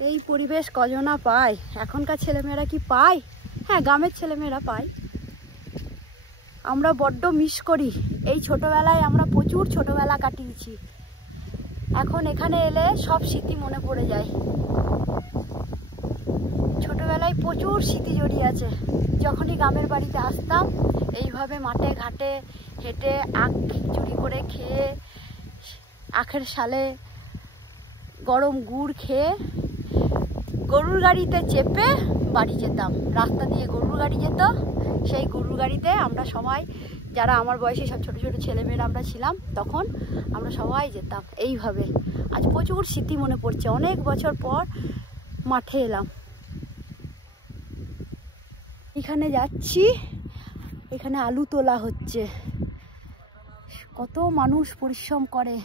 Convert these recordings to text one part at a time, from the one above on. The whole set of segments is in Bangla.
এই পরিবেশ কজনা পায়, এখনকার ছেলেমেয়েরা কি পায়? হ্যাঁ, গ্রামের ছেলেমেয়েরা পায়। আমরা বড্ড মিস করি। এই ছোটবেলায় আমরা প্রচুর ছোটবেলা কাটিয়েছি। এখন এখানে এলে সব স্মৃতি মনে পড়ে যায়। ছোটবেলায় প্রচুর স্মৃতি জড়িয়ে আছে। যখনই গ্রামের বাড়িতে আসতাম, এইভাবে মাঠে ঘাটে হেঁটে আখ চুরি করে খেয়ে, আখের সালে গরম গুড় খেয়ে, গরুর গাড়িতে চেপে বাড়ি যেতাম। রাস্তা দিয়ে গরুর গাড়ি যেত, সেই গরুর গাড়িতে আমরা সবাই, যারা আমার বয়সী সব ছোট ছোট ছেলেমেয়েরা আমরা ছিলাম, তখন আমরা সবাই যেতাম এইভাবে। আজ প্রচুর স্মৃতি মনে পড়ছে। অনেক বছর পর মাঠে এলাম। এখানে যাচ্ছি, এখানে আলু তোলা হচ্ছে। কত মানুষ পরিশ্রম করে,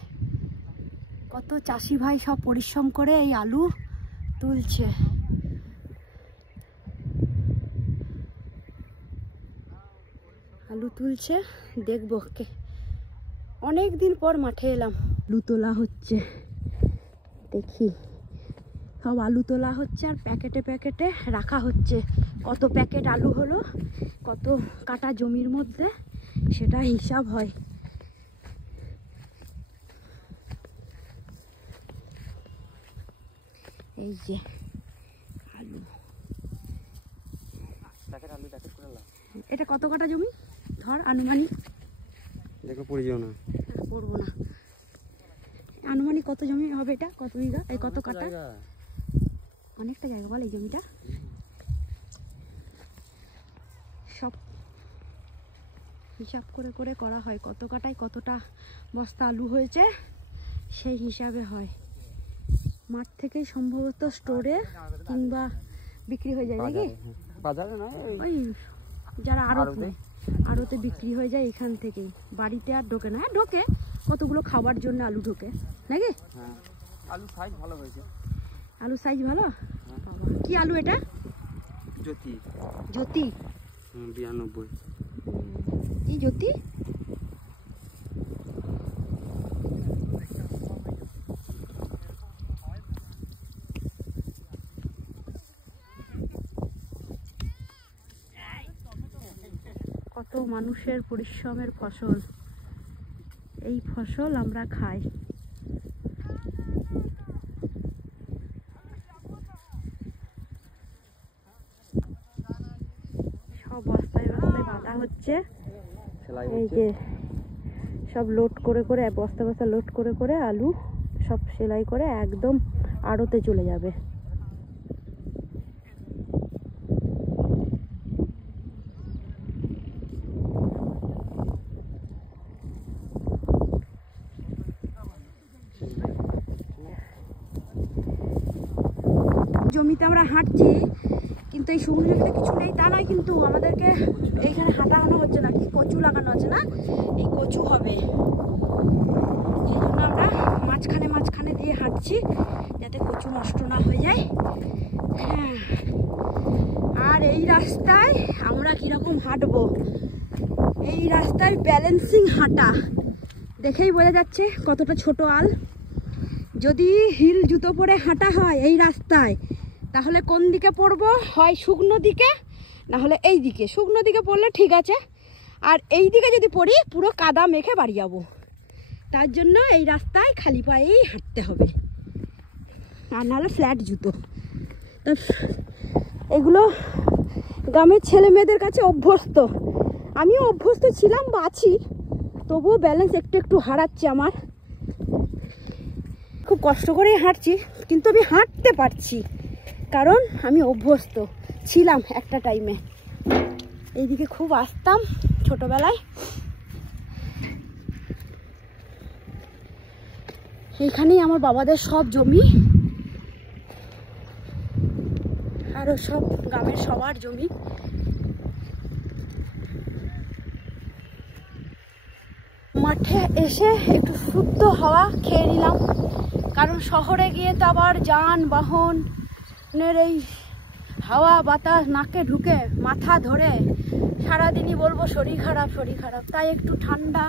কত চাষি ভাই সব পরিশ্রম করে এই আলু তুলছে। আলু তুলছে, দেখবো কে। অনেক দিন পর মাঠে এলাম। আলু তোলা হচ্ছে, দেখি। সব আলু তোলা হচ্ছে আর প্যাকেটে প্যাকেটে রাখা হচ্ছে। কত প্যাকেট আলু হলো, কত কাটা জমির মধ্যে, সেটা হিসাব হয়। এই যে আলু, এটা কত কাটা জমি ধর আনুমানিক? দেখো পড়ে যাও না। পড়বো না। আনুমানিক কত জমি হবে এটা? কত বিঘা? এই কত কাটা? অনেকটা জায়গা বল এই জমিটা। সব হিসাব করে করে করা হয়, কত কাটায় কতটা বস্তা আলু হয়েছে সেই হিসাবে হয়। মাঠ থেকেই সম্ভবত স্টোরে কিংবা বিক্রি হয়ে যায় নাকি? বাজারে না, ওই যারা আড়তে বিক্রি হয়ে যায় এখান থেকেই। বাড়িতে আর ঢোকে না। হ্যাঁ ঢোকে, কতগুলো খাবার জন্য আলু ঢোকে নাকি? হ্যাঁ, আলু সাইজ ভালো হয়েছে। আলু সাইজ ভালো? বাবা, কি আলু এটা? জ্যোতি। জ্যোতি 92। কি জ্যোতি? কত মানুষের পরিশ্রমের ফসল। এই ফসল আমরা খাই। সব বস্তায় বস্তায় বাঁধা হচ্ছে। এই যে সব লোড করে করে, বস্তা বস্তা লোড করে করে আলু সব সেলাই করে একদম আড়তে চলে যাবে। জমিতে আমরা হাঁটছি, কিন্তু এই শুকনো জমিতে কিছু নেই তা নয়, কিন্তু আমাদেরকে এইখানে হাঁটানো হচ্ছে না। কি কচু লাগানো আছে না? এই কচু হবে, এই জন্য আমরা মাঝখানে মাঝখানে দিয়ে হাঁটছি, যাতে কচু নষ্ট না হয়ে যায়। হ্যাঁ, আর এই রাস্তায় আমরা কিরকম হাঁটবো, এই রাস্তায় ব্যালেন্সিং হাঁটা, দেখেই বোঝা যাচ্ছে কতটা ছোট আল। যদি হিল জুতো পরে হাঁটা হয় এই রাস্তায়, তাহলে কোন দিকে পড়বো? হয় শুকনো দিকে, না হলে এই দিকে। শুকনো দিকে পড়লে ঠিক আছে, আর এই দিকে যদি পড়ি পুরো কাদা মেখে বাড়ি যাবো। তার জন্য এই রাস্তায় খালি পায়েই হাঁটতে হবে, আর নাহলে ফ্ল্যাট জুতো। তো এগুলো গ্রামের ছেলে মেয়েদের কাছে অভ্যস্ত। আমিও অভ্যস্ত ছিলাম বা আছি, তবুও ব্যালেন্স একটু একটু হারাচ্ছে আমার। খুব কষ্ট করেই হাঁটছি, কিন্তু আমি হাঁটতে পারছি, কারণ আমি অভ্যস্ত ছিলাম একটা টাইমে। এইদিকে খুব আসতাম ছোটবেলায়। এইখানেই আমার বাবাদের সব জমি, আরো সব গ্রামের সবার জমি। মাঠে এসে একটু শুদ্ধ হাওয়া খেয়ে নিলাম, কারণ শহরে গিয়ে তো আবার যানবাহনের এই হাওয়া বাতাস নাকে ঢুকে মাথা ধরে সারাদিনই বলবো শরীর খারাপ শরীর খারাপ। তাই একটু ঠান্ডা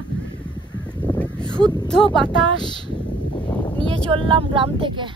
শুদ্ধ বাতাস নিয়ে চললাম গ্রাম থেকে।